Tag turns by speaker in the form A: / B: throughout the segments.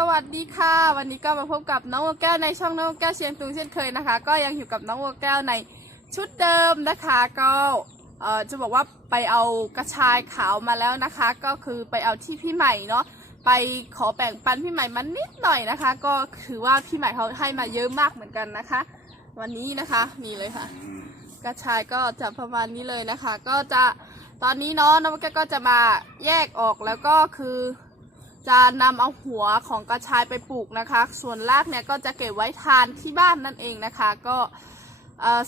A: สวัสดีค่ะ วันนี้ก็มาพบกับน้องวัวแก้วในช่องน้องวัวแก้วเชียงตุงเช่นเคยนะคะ ก็ยังอยู่กับน้องวัวแก้วในชุดเดิมนะคะก็เอ่อจะบอกว่าไปเอากระชายขาวมาแล้วนะคะ ก็คือไปเอาที่พี่ใหม่เนาะไปขอแบ่งปันพี่ใหม่มันนิดหน่อยนะคะ ก็คือว่าพี่ใหม่เขาให้มาเยอะมากเหมือนกันนะคะ วันนี้นะคะมีเลยค่ะ กระชายก็จะประมาณนี้เลยนะคะ ก็จะตอนนี้เนาะน้องวัวแก้วก็จะมาแยกออกแล้วก็คือ จะนำเอาหัวของกระชายไปปลูกนะคะ ส่วนรากเนี่ยก็จะเก็บไว้ทานที่บ้านนั่นเองนะคะ ก็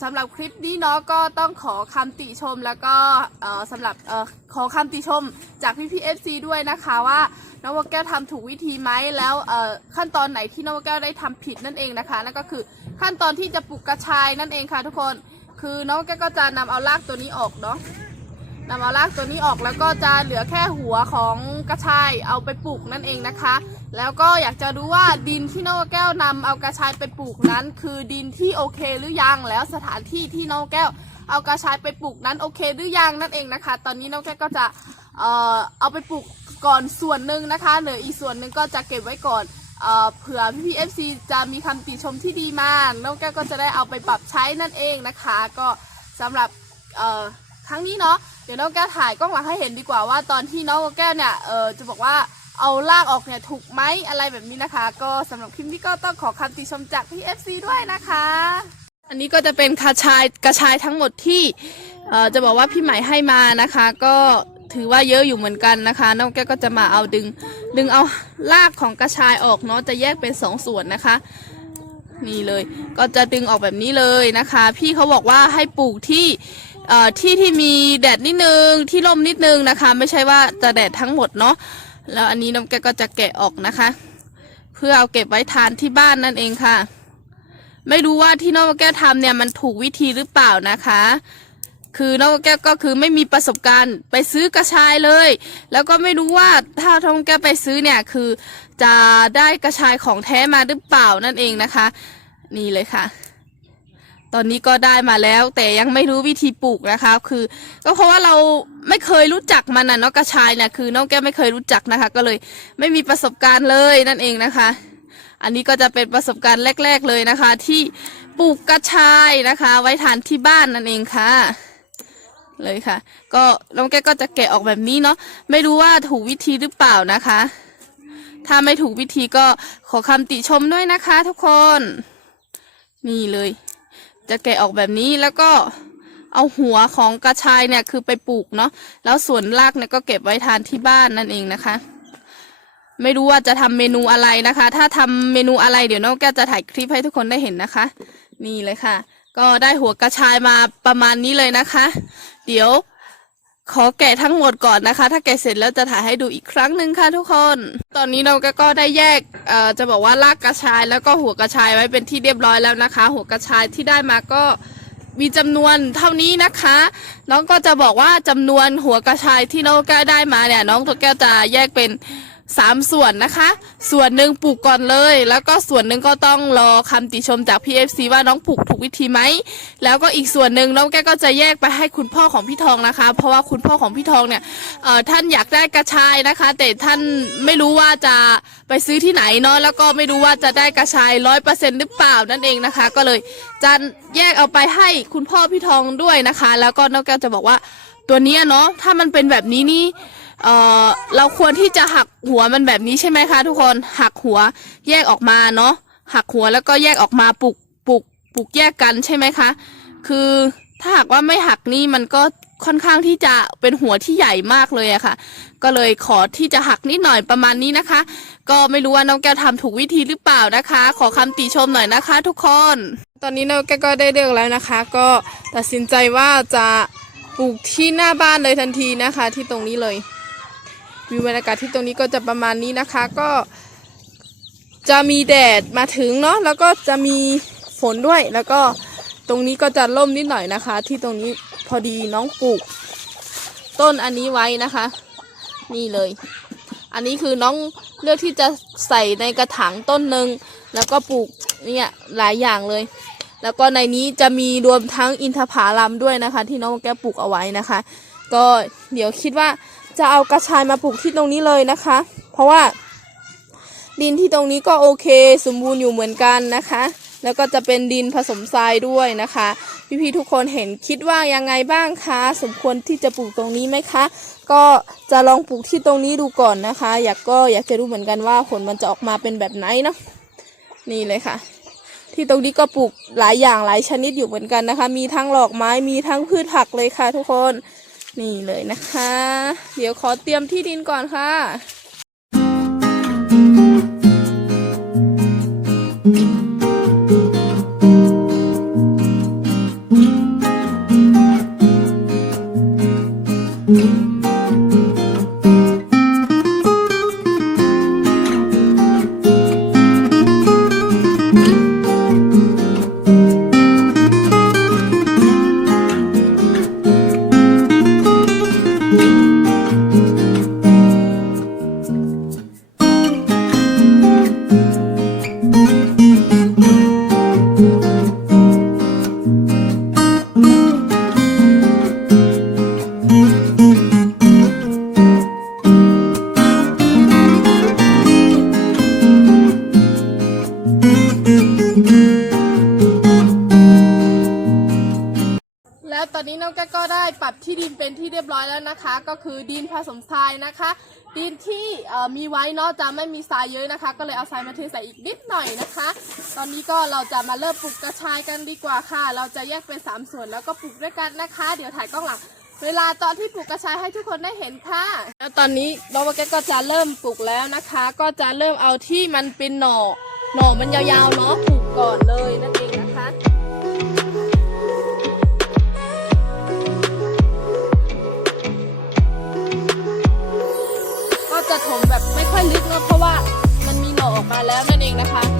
A: สำหรับคลิปนี้เนาะก็ต้องขอคำติชมแล้วก็สำหรับออขอคำติชมจากพี่พีเอฟซีด้วยนะคะว่าน้องวัวแก้วทำถูกวิธีไหมแล้วขั้นตอนไหนที่น้องวัวแก้วได้ทำผิดนั่นเองนะคะนั่นก็คือขั้นตอนที่จะปลูกกระชายนั่นเองค่ะทุกคน คือน้องแก้วก็จะนำเอารากตัวนี้ออกเนาะ นำเอารากตัวนี้ออกแล้วก็จะเหลือแค่หัวของกระชายเอาไปปลูกนั่นเองนะคะ แล้วก็อยากจะรู้ว่าดินที่น้องแก้วนำเอากระชายไปปลูกนั้น คือดินที่โอเคหรือยังแล้วสถานที่ที่น้องแก้ว เอากระชายไปปลูกนั้นโอเคหรือยังนั่นเองนะคะ ตอนนี้น้องแก้วก็จะเอ่อเอาไปปลูกก่อนส่วนหนึ่งนะคะเหลืออีกส่วนหนึ่งก็จะเก็บไว้ก่อนเอ่อเผื่อพี่พีเอฟซีจะมีคำติชมที่ดีมากน้องแก้วก็จะได้เอาไปปรับใช้นั่นเองนะคะ ก็สำหรับเอ่อ ครั้งนี้เนาะเดี๋ยวน้องแก้วถ่ายกล้องหลังให้เห็นดีกว่าว่าตอนที่น้องแก้วเนี่ยเออจะบอกว่าเอาลากออกเนี่ยถูกไหมอะไรแบบนี้นะคะ ก็สำหรับคลิปนี้ก็ต้องขอคำติชมจากพี่ FC ด้วยนะคะ อันนี้ก็จะเป็นกระชายกระชายทั้งหมดที่เออจะบอกว่าพี่ใหม่ให้มานะคะ ก็ถือว่าเยอะอยู่เหมือนกันนะคะ น้องแก้วก็จะมาเอาดึง ดึงเอาลากของกระชายออกเนาะจะแยกเป็นสองส่วนนะคะนี่เลยก็จะดึงออกแบบนี้เลยนะคะ พี่เขาบอกว่าให้ปลูกที่ เอ่อที่ที่มีแดดนิดนึงที่ร่มนิดนึงนะคะ ไม่ใช่ว่าจะแดดทั้งหมดเนาะแล้วอันนี้น้องแกวก็จะแกะออกนะคะ เพื่อเอาเก็บไว้ทานที่บ้านนั่นเองค่ะ ไม่รู้ว่าที่น้องแก้วทำเนี่ยมันถูกวิธีหรือเปล่านะคะคือน้องแก้วก็คือไม่มีประสบการณ์ไปซื้อกระชายเลย แล้วก็ไม่รู้ว่าถ้าน้องแก้วไปซื้อเนี่ยคือจะได้กระชายของแท้มาหรือเปล่านั่นเองนะคะ นี่เลยค่ะ ตอนนี้ก็ได้มาแล้ว แต่ยังไม่รู้วิธีปลูกนะคะ คือ ก็เพราะว่าเราไม่เคยรู้จักมันนะเนาะกระชายเนี่ยคือน้องแก้วไม่เคยรู้จักนะคะ ก็เลยไม่มีประสบการณ์เลยนั่นเองนะคะ อันนี้ก็จะเป็นประสบการณ์แรก ๆเลยนะคะ ที่ปลูกกระชายนะคะ ไว้ทานที่บ้านนั่นเองค่ะ เลยค่ะ ก็น้องแก้วก็จะแกะออกแบบนี้เนาะไม่รู้ว่าถูกวิธีหรือเปล่านะคะ ถ้าไม่ถูกวิธีก็ขอคำติชมด้วยนะคะ ทุกคน นี่เลย จะแกะออกแบบนี้แล้วก็เอาหัวของกระชายเนี่ยคือไปปลูกเนาะแล้วส่วนรากเนี่ยก็เก็บไว้ทานที่บ้านนั่นเองนะคะ ไม่รู้ว่าจะทำเมนูอะไรนะคะ ถ้าทำเมนูอะไรเดี๋ยวน้องแก้วจะถ่ายคลิปให้ทุกคนได้เห็นนะคะ นี่เลยค่ะ ก็ได้หัวกระชายมาประมาณนี้เลยนะคะ เดี๋ยว ขอแกะทั้งหมดก่อนนะคะ ถ้าแกะเสร็จแล้วจะถ่ายให้ดูอีกครั้งหนึ่งค่ะทุกคน ตอนนี้เราก็ก็ได้แยกเอ่อจะบอกว่ารากกระชายแล้วก็หัวกระชายไว้เป็นที่เรียบร้อยแล้วนะคะ หัวกระชายที่ได้มาก็มีจำนวนเท่านี้นะคะ น้องก็จะบอกว่าจำนวนหัวกระชายที่น้องแก้วได้มาเนี่ย น้องตัวแก้วจะแยกเป็น สามส่วนนะคะ ส่วนหนึ่งปลูกก่อนเลย แล้วก็ส่วนหนึ่งก็ต้องรอคำติชมจาก PFC ว่าน้องปลูกถูกวิธีไหม แล้วก็อีกส่วนหนึ่งน้องแก้ก็จะแยกไปให้คุณพ่อของพี่ทองนะคะ เพราะว่าคุณพ่อของพี่ทองเนี่ยเอ่อท่านอยากได้กระชายนะคะ แต่ท่านไม่รู้ว่าจะไปซื้อที่ไหนเนาะแล้วก็ไม่รู้ว่าจะได้กระชายร้อยเปอร์เซ็นต์หรือเปล่านั่นเองนะคะ ก็เลยจะแยกเอาไปให้คุณพ่อพี่ทองด้วยนะคะ แล้วก็น้องแก้วจะบอกว่าตัวนี้เนาะถ้ามันเป็นแบบนี้นี่ เอ่อเราควรที่จะหักหัวมันแบบนี้ใช่ไหมคะ ทุกคนหักหัวแยกออกมาเนาะหักหัวแล้วก็แยกออกมาปลูกปลูกปลูกแยกกันใช่ไหมคะ คือถ้าหากว่าไม่หักนี่มันก็ค่อนข้างที่จะเป็นหัวที่ใหญ่มากเลยอะค่ะ ก็เลยขอที่จะหักนิดหน่อยประมาณนี้นะคะ ก็ไม่รู้ว่าน้องแก้วทำถูกวิธีหรือเปล่านะคะ ขอคำติชมหน่อยนะคะ ทุกคน ตอนนี้น้องแก้วก็ได้เลือกแล้วนะคะ ก็ตัดสินใจว่าจะปลูกที่หน้าบ้านเลยทันทีนะคะ ที่ตรงนี้เลย วิวบรรยากาศที่ตรงนี้ก็จะประมาณนี้นะคะก็ จะมีแดดมาถึงเนาะแล้วก็จะมีฝนด้วย แล้วก็ตรงนี้ก็จะล่มนิดหน่อยนะคะ ที่ตรงนี้พอดีน้องปลูก ต้นอันนี้ไว้นะคะ นี่เลย อันนี้คือน้องเลือกที่จะใส่ในกระถางต้นหนึ่งแล้วก็ปลูกเนี่ยหลายอย่างเลย แล้วก็ในนี้จะมีรวมทั้งอินทผลัมด้วยนะคะ ที่น้องแกปลูกเอาไว้นะคะ ก็เดี๋ยวคิดว่า จะเอากระชายมาปลูกที่ตรงนี้เลยนะคะ เพราะว่าดินที่ตรงนี้ก็โอเค สมบูรณ์อยู่เหมือนกันนะคะ แล้วก็จะเป็นดินผสมทรายด้วยนะคะ พี่ๆทุกคนเห็นคิดว่ายังไงบ้างคะสมควรที่จะปลูกตรงนี้ไหมคะ ก็จะลองปลูกที่ตรงนี้ดูก่อนนะคะ อยากก็อยากจะรู้เหมือนกันว่าผลมันจะออกมาเป็นแบบไหนเนาะนี่เลยค่ะ ที่ตรงนี้ก็ปลูกหลายอย่างหลายชนิดอยู่เหมือนกันนะคะ มีทั้งหลอกไม้มีทั้งพืชผักเลยค่ะทุกคน นี่เลยนะคะ เดี๋ยวขอเตรียมที่ดินก่อนค่ะแล้ ที่ดินเป็นที่เรียบร้อยแล้วนะคะ ก็คือดินผสมทรายนะคะ ดินที่มีไว้เนอะจะไม่มีทรายเยอะนะคะ ก็เลยเอาทรายมาเทใส่อีกนิดหน่อยนะคะ ตอนนี้ก็เราจะมาเริ่มปลูกกระชายกันดีกว่าค่ะ เราจะแยกเป็นสามส่วนแล้วก็ปลูกด้วยกันนะคะ เดี๋ยวถ่ายกล้องหลังเวลาตอนที่ปลูกกระชายให้ทุกคนได้เห็นค่ะ แล้วตอนนี้น้องแกก็จะเริ่มปลูกแล้วนะคะ ก็จะเริ่มเอาที่มันเป็นหน่อ หน่อมันยาวๆเนาะปลูกก่อนเลยนั่นเอง อยลึกนะเพราะว่ามันมีหน่อออกมาแล้วนั่นเองนะคะนี่เลยค่ะ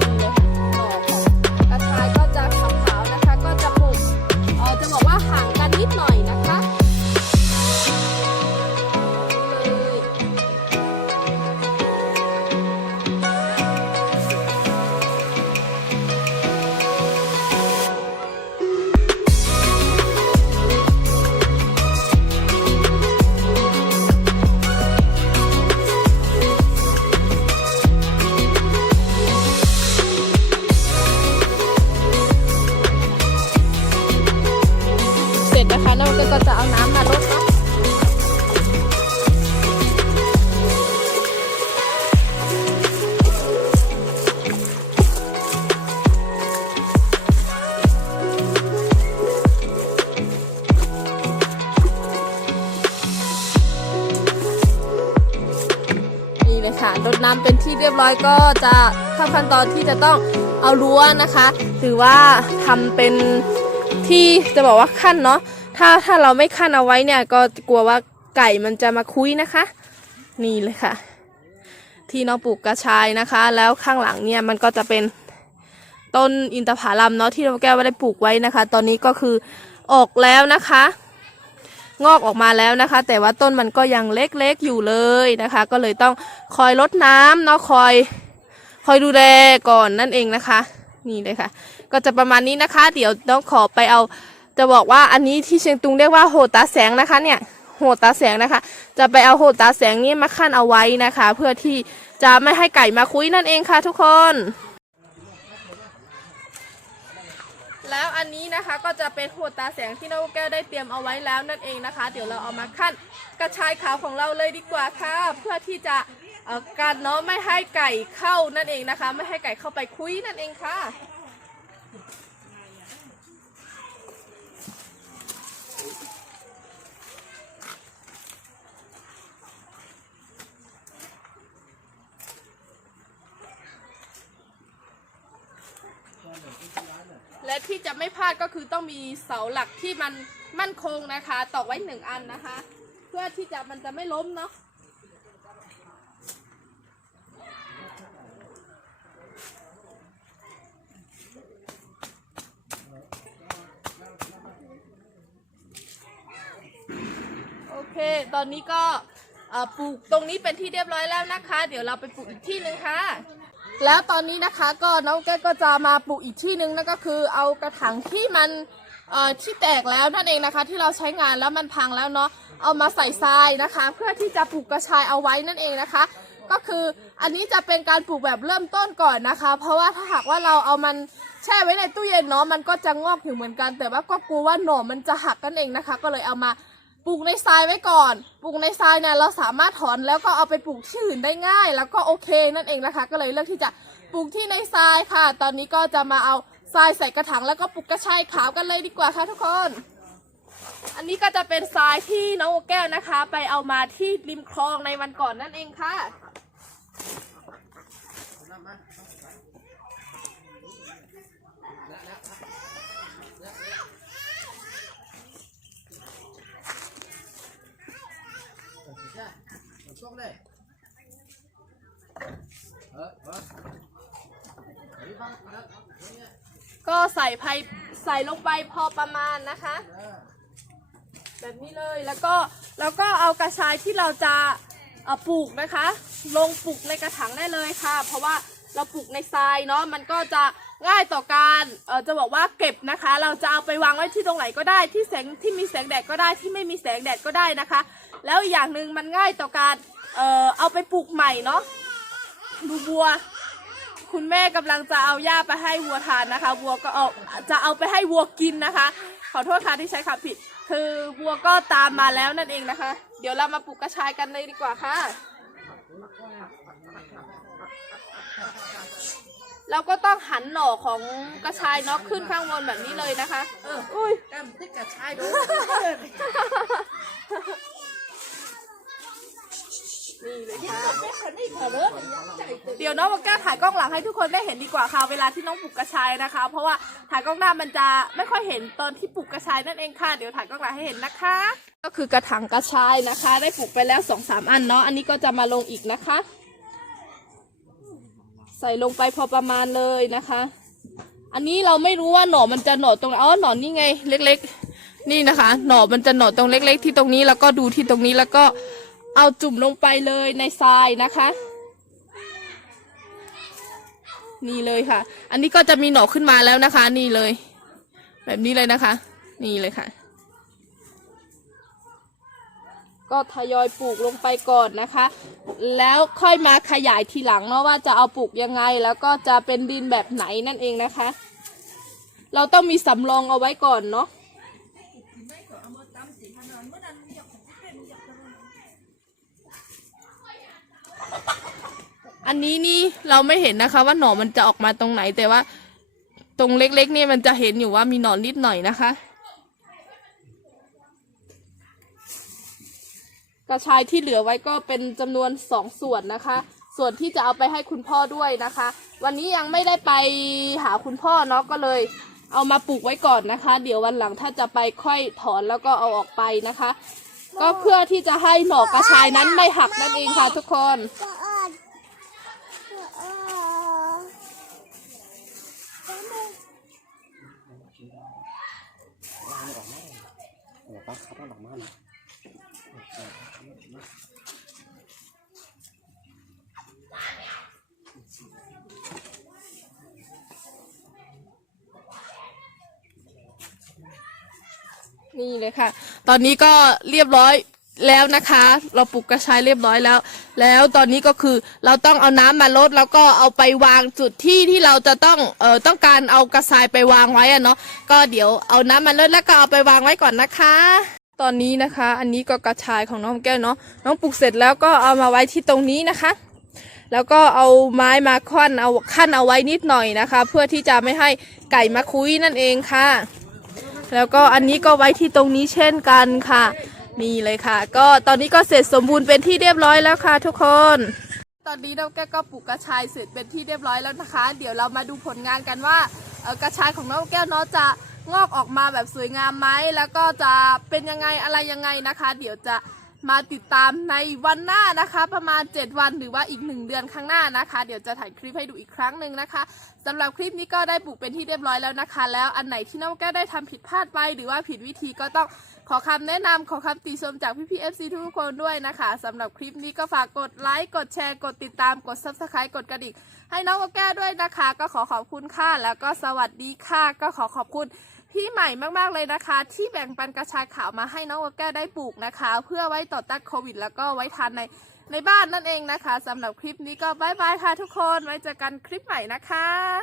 A: ก็จะเอาน้ำมารดนี่เลยค่ะรดน้ำเป็นที่เรียบร้อยก็จะเข้าขั้นตอนที่จะต้องเอารั้วนะคะ หรือว่าทำเป็นที่จะบอกว่าขั้นเนาะ ถ้าถ้าเราไม่ขั้นเอาไว้เนี่ยก็กลัวว่าไก่มันจะมาคุยนะคะ นี่เลยค่ะ ที่น้องปลูกกระชายนะคะ แล้วข้างหลังเนี่ยมันก็จะเป็นต้นอินทผลัมเนาะที่น้องแก้วได้ปลูกไว้นะคะ ตอนนี้ก็คือออกแล้วนะคะ งอกออกมาแล้วนะคะ แต่ว่าต้นมันก็ยังเล็กๆอยู่เลยนะคะ ก็เลยต้องคอยรดน้ำเนาะคอยคอยดูแลก่อนนั่นเองนะคะ นี่เลยค่ะ ก็จะประมาณนี้นะคะ เดี๋ยวต้องขอไปเอา จะบอกว่าอันนี้ที่เชียงตุงเรียกว่าโหตาแสงนะคะเนี่ยโหตาแสงนะคะ จะไปเอาโหตาแสงนี้มาขั้นเอาไว้นะคะ เพื่อที่จะไม่ให้ไก่มาคุยนั่นเองค่ะทุกคน แล้วอันนี้นะคะก็จะเป็นโหตาแสงที่น้องแก้วได้เตรียมเอาไว้แล้วนั่นเองนะคะ เดี๋ยวเราเอามาขั้นกระชายขาวของเราเลยดีกว่าค่ะ เพื่อที่จะเอ่อกันเนาะไม่ให้ไก่เข้านั่นเองนะคะ ไม่ให้ไก่เข้าไปคุยนั่นเองค่ะที่จะไม่พลาดก็คือต้องมีเสาหลักที่มันมั่นคงนะคะตอกไว้หนึ่งอันนะคะ เพื่อที่จะมันจะไม่ล้มเนาะโอเค ตอนนี้ก็ปลูกตรงนี้เป็นที่เรียบร้อยแล้วนะคะ เดี๋ยวเราไปปลูกอีกที่หนึ่งค่ะ แล้วตอนนี้นะคะก็น้องแก้ก็จะมาปลูกอีกที่หนึ่งนั่นก็คือเอากระถางที่มันเอ่อที่แตกแล้วนั่นเองนะคะ ที่เราใช้งานแล้วมันพังแล้วเนาะเอามาใส่ทรายนะคะ เพื่อที่จะปลูกกระชายเอาไว้นั่นเองนะคะ ก็คืออันนี้จะเป็นการปลูกแบบเริ่มต้นก่อนนะคะ เพราะว่าถ้าหากว่าเราเอามันแช่ไว้ในตู้เย็นเนาะมันก็จะงอกอยู่เหมือนกัน แต่ว่าก็กลัวว่าหน่อมันจะหักกันเองนะคะ ก็เลยเอามา ปลูกในทรายไว้ก่อน ปลูกในทรายเนี่ยเราสามารถถอนแล้วก็เอาไปปลูกที่อื่นได้ง่าย แล้วก็โอเคนั่นเองนะคะ ก็เลยเลือกที่จะปลูกที่ในทรายค่ะ ตอนนี้ก็จะมาเอาทรายใส่กระถางแล้วก็ปลูกกระชายขาวกันเลยดีกว่าค่ะทุกคน อันนี้ก็จะเป็นทรายที่น้องโอแก้วนะคะ ไปเอามาที่ริมคลองในวันก่อนนั่นเองค่ะ ก็ใส่ไพใส่ลงไปพอประมาณนะคะ
B: Ờ.
A: แบบนี้เลยแล้วก็แล้วก็เอากระชายที่เราจะเอ่อปลูกนะคะ ลงปลูกในกระถางได้เลยค่ะ เพราะว่าเราปลูกในทรายเนาะมันก็จะง่ายต่อการเออจะบอกว่าเก็บนะคะ เราจะเอาไปวางไว้ที่ตรงไหนก็ได้ที่แสงที่มีแสงแดดก็ได้ที่ไม่มีแสงแดดก็ได้นะคะ แล้วอีกอย่างหนึ่งมันง่ายต่อการเออเอาไปปลูกใหม่เนาะดูบัว คุณแม่กำลังจะเอาหญ้าไปให้วัวทานนะคะ วัวก็เอาจะเอาไปให้วัวกินนะคะ ขอโทษค่ะที่ใช้คำผิด คือวัวก็ตามมาแล้วนั่นเองนะคะ เดี๋ยวเรามาปลูกกระชายกันเลยดีกว่าค่ะ เราก็ต้องหันหน่อของกระชายเนาะขึ้นข้างบนแบบนี้เลยนะคะ
B: เออ
A: อุ้ย
B: em thích cả trai đúng
A: นี่เลยค่ะ
B: không biết là lớn thì dám chạy từ
A: เดี๋ยวน้องบอกแก้วถ่ายกล้องหลังให้ทุกคนได้เห็นดีกว่าค่ะเวลาที่น้องปลูกกระชายนะคะ เพราะว่าถ่ายกล้องหน้ามันจะไม่ค่อยเห็นตอนที่ปลูกกระชายนั่นเองค่ะเดี๋ยวถ่ายกล้องหลังให้เห็นนะคะ ก็คือกระถางกระชายนะคะ ได้ปลูกไปแล้วสองสามอันเนาะอันนี้ก็จะมาลงอีกนะคะ ใส่ลงไปพอประมาณเลยนะคะ อันนี้เราไม่รู้ว่าหน่อมันจะหน่อตรงไหนอ๋อหน่อนี่ไง เล็ก ๆ นี่นะคะ หน่อมันจะหน่อตรงเล็ก ๆ ที่ตรงนี้แล้วก็ดูที่ตรงนี้แล้วก็ เอาจุ่มลงไปเลยในทรายนะคะ นี่เลยค่ะ อันนี้ก็จะมีหน่อขึ้นมาแล้วนะคะ นี่เลย แบบนี้เลยนะคะ นี่เลยค่ะ ก็ทยอยปลูกลงไปก่อนนะคะ แล้วค่อยมาขยายทีหลังเนาะว่าจะเอาปลูกยังไง แล้วก็จะเป็นดินแบบไหนนั่นเองนะคะ เราต้องมีสำรองเอาไว้ก่อนเนาะ อันนี้นี่เราไม่เห็นนะคะ ว่าหนอนมันจะออกมาตรงไหน แต่ว่า ตรงเล็กๆนี่มันจะเห็นอยู่ว่ามีหนอนนิดหน่อยนะคะ กระชายที่เหลือไว้ก็เป็นจำนวนสองส่วนนะคะ ส่วนที่จะเอาไปให้คุณพ่อด้วยนะคะ วันนี้ยังไม่ได้ไปหาคุณพ่อเนาะก็เลย เอามาปลูกไว้ก่อนนะคะ เดี๋ยววันหลังถ้าจะไปค่อยถอนแล้วก็เอาออกไปนะคะ ก็เพื่อที่จะให้หน่อกระชายนั้นไม่หักนั่นเองค่ะทุกคนา
B: ครับเอาหมาห
A: น่อยนี่เลยค่ะ ตอนนี้ก็เรียบร้อย แล้วนะคะ เราปลูกกระชายเรียบร้อยแล้ว แล้วตอนนี้ก็คือเราต้องเอาน้ำมาลดแล้วก็เอาไปวางจุดที่ที่เราจะต้องเอ่อต้องการเอากระชายไปวางไว้อะเนาะก็เดี๋ยวเอาน้ำมาลดแล้วก็เอาไปวางไว้ก่อนนะคะ ตอนนี้นะคะ อันนี้ก็กระชายของน้องแก้วเนาะน้องปลูกเสร็จแล้วก็เอามาไว้ที่ตรงนี้นะคะ แล้วก็เอาไม้มาค่อนเอาขั้นเอาไว้นิดหน่อยนะคะ เพื่อที่จะไม่ให้ไก่มาคุยนั่นเองค่ะ แล้วก็อันนี้ก็ไว้ที่ตรงนี้เช่นกันค่ะ นี่เลยค่ะ ก็ตอนนี้ก็เสร็จสมบูรณ์เป็นที่เรียบร้อยแล้วค่ะ ทุกคน ตอนนี้น้องแก้วก็ปลูกกระชายเสร็จเป็นที่เรียบร้อยแล้วนะคะ เดี๋ยวเรามาดูผลงานกันว่ากระชายของน้องแก้วเนาะจะงอกออกมาแบบสวยงามไหมแล้วก็จะเป็นยังไงอะไรยังไงนะคะ เดี๋ยวจะ มาติดตามในวันหน้านะคะ ประมาณ 7 วันหรือว่าอีก 1 เดือนข้างหน้านะคะ เดี๋ยวจะถ่ายคลิปให้ดูอีกครั้งหนึ่งนะคะสำหรับคลิปนี้ก็ได้ปลูกเป็นที่เรียบร้อยแล้วนะคะ แล้วอันไหนที่น้องแก้วได้ทำผิดพลาดไป หรือว่าผิดวิธีก็ต้องขอคำแนะนำขอคำติชมจากพี่พีเอฟซีทุกคนด้วยนะคะสำหรับคลิปนี้ก็ฝากกดไลค์กดแชร์กดติดตามกด subscribe กดกระดิ่งให้น้องแก้วด้วยนะคะ ก็ขอขอบคุณค่ะแล้วก็สวัสดีค่ะก็ขอขอบคุณ พี่ใหม่มากๆเลยนะคะ ที่แบ่งปันกระชายขาวมาให้น้องโอแก้วได้ปลูกนะคะ เพื่อไว้ต่อต้านโควิด แล้วก็ไว้ทานในในบ้านนั่นเองนะคะสำหรับคลิปนี้ก็บายบายค่ะทุกคน ไว้เจอกันคลิปใหม่นะคะ